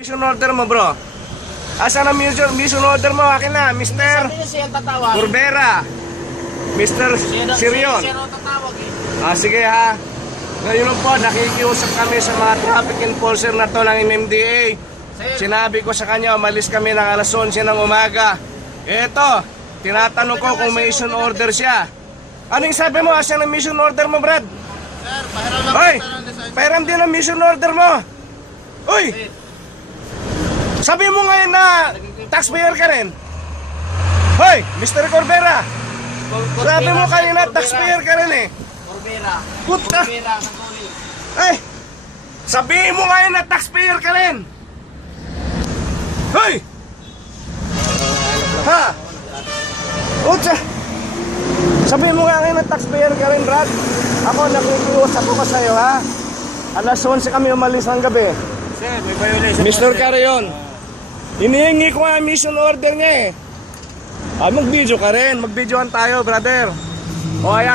Mission order mo, bro. Asan ang mission order mo? Akin na, Mr. Sabi niya siya tatawag. Corbera. Mr. Sirion. Siya tatawag eh. Sige ha. Ngayon po, nakikiusap kami sa mga traffic enforcer na to ng MMDA. Sinabi ko sa kanya, umalis kami ng alas 11 ng umaga. Eto, tinatanong ko kung may mission order siya. Anong sabi mo? Asan ang mission order mo, Brad? Sir, pahiram lang Hoy, po tayo ng lisensya. pairam din ang mission order mo. Uy! Sabi mo ngayon na taxpayer ka rin. Hoy, Mr. Corbera. Sabi mo kanina taxpayer ka rin eh. Corbera. Puta! Corbera ng tuloy. Ay! Sabihin mo ngayon na taxpayer ka rin. Hoy! Ha? Utsa! Sabihin mo nga ngayon na taxpayer ka rin, Brad. Ako, nakikiusap ko sa'yo, ha? Alas 11 kami umalis ng gabi. Sir, may violation. Mr. Carayon, inihingi ko nga mission order niya eh. Mag-video ka rin. Mag-videoan tayo, brother. O ayan.